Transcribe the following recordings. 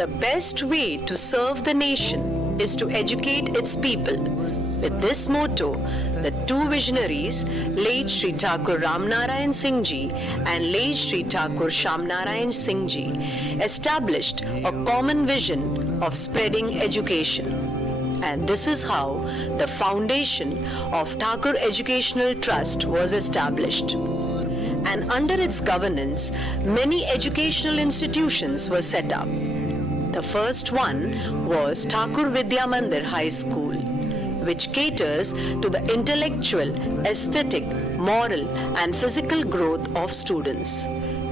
The best way to serve the nation is to educate its people. With this motto, the two visionaries, late Sri Thakur Ramnarayan Singh Ji and late Sri Thakur Shamnarayan Singh Ji, established a common vision of spreading education. And this is how the foundation of Thakur Educational Trust was established. And under its governance, many educational institutions were set up. The first one was Thakur Vidya Mandir High School, which caters to the intellectual, aesthetic, moral and physical growth of students.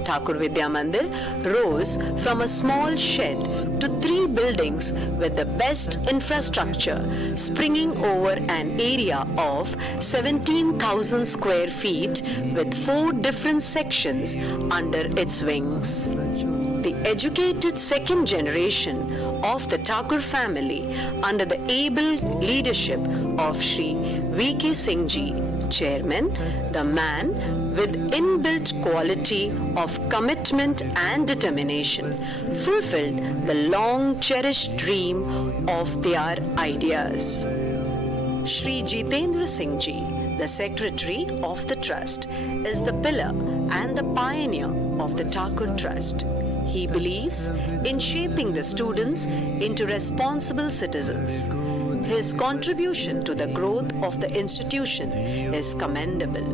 Thakur Vidya Mandir rose from a small shed to 3 buildings with the best infrastructure, springing over an area of 17,000 square feet with 4 different sections under its wings. The educated second generation of the Thakur family under the able leadership of Shri V.K. Singh Ji, Chairman, the man with inbuilt quality of commitment and determination, fulfilled the long cherished dream of their ideas. Shri Jitendra Singh Ji, the Secretary of the Trust, is the pillar and the pioneer of the Thakur Trust. He believes in shaping the students into responsible citizens. His contribution to the growth of the institution is commendable.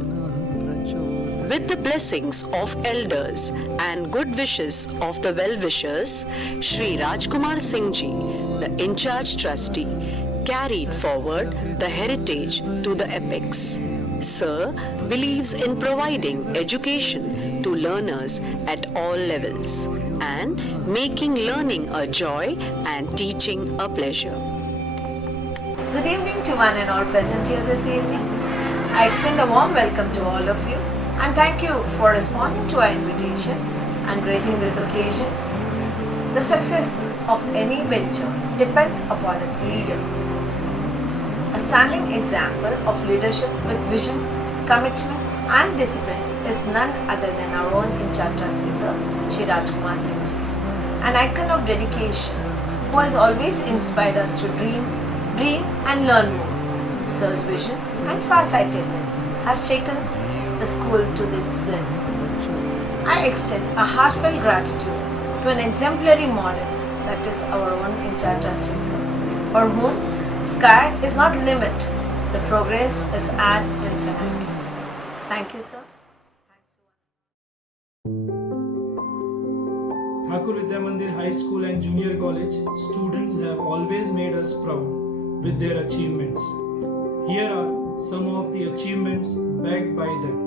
With the blessings of elders and good wishes of the well-wishers, Shri Rajkumar Singh Ji, the in-charge trustee, carried forward the heritage to the apex. Sir believes in providing education to learners at all levels and making learning a joy and teaching a pleasure. Good evening to one and all present here this evening. I extend a warm welcome to all of you and thank you for responding to our invitation and gracing this occasion. The success of any venture depends upon its leader. A standing example of leadership with vision, commitment and discipline is none other than our own in-charge trustee, Sir, Shri Rajkumar Singh, an icon of dedication who has always inspired us to dream and learn more. Sir's vision and farsightedness has taken the school to its zenith. I extend a heartfelt gratitude to an exemplary model that is our own in-charge trustee, Sir, for whom sky is not limit, the progress is ad infinitum. Thank you, sir. Thakur Vidya Mandir High School and Junior College students have always made us proud with their achievements. Here are some of the achievements backed by them.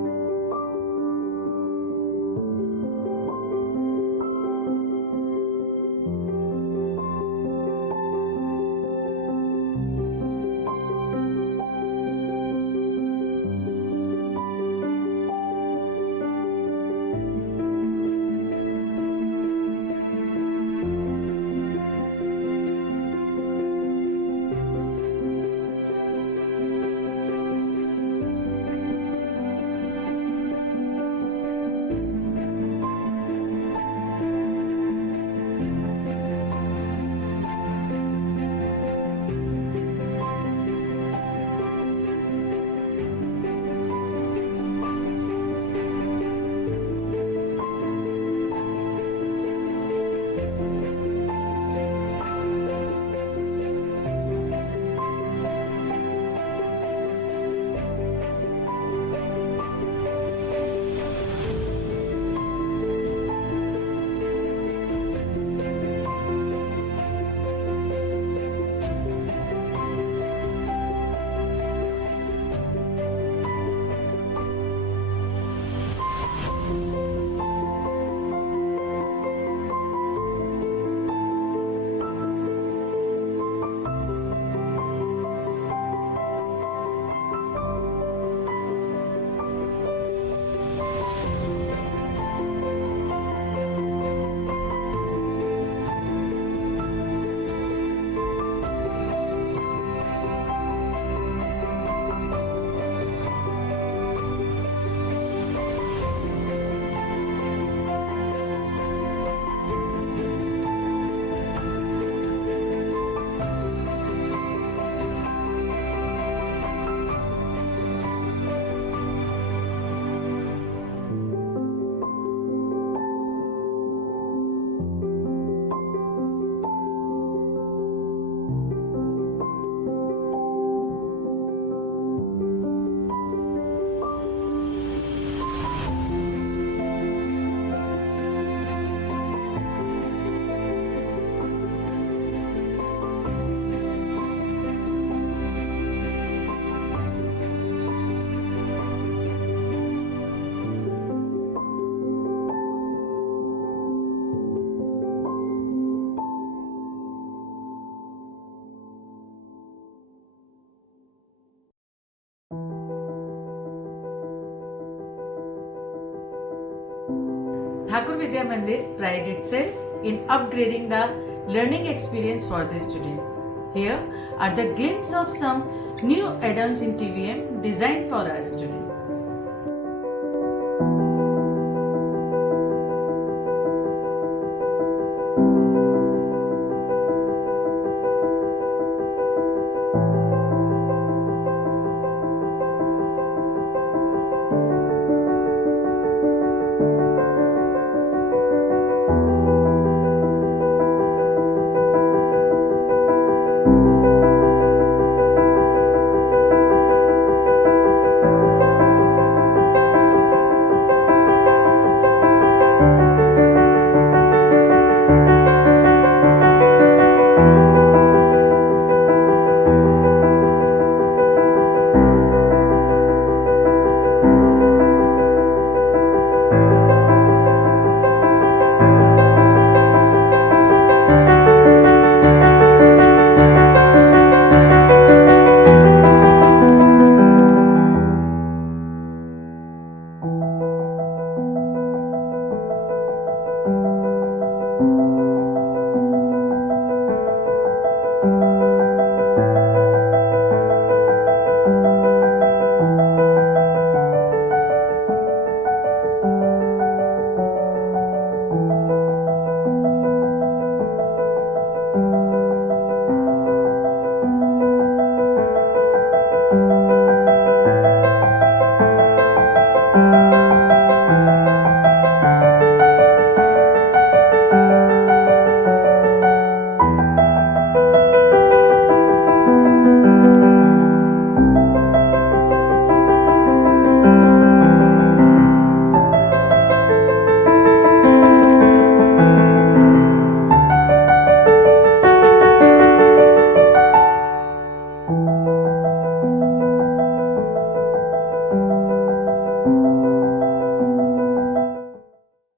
Thakur Vidya Mandir prides itself in upgrading the learning experience for the students. Here are the glimpse of some new add-ons in TVM designed for our students.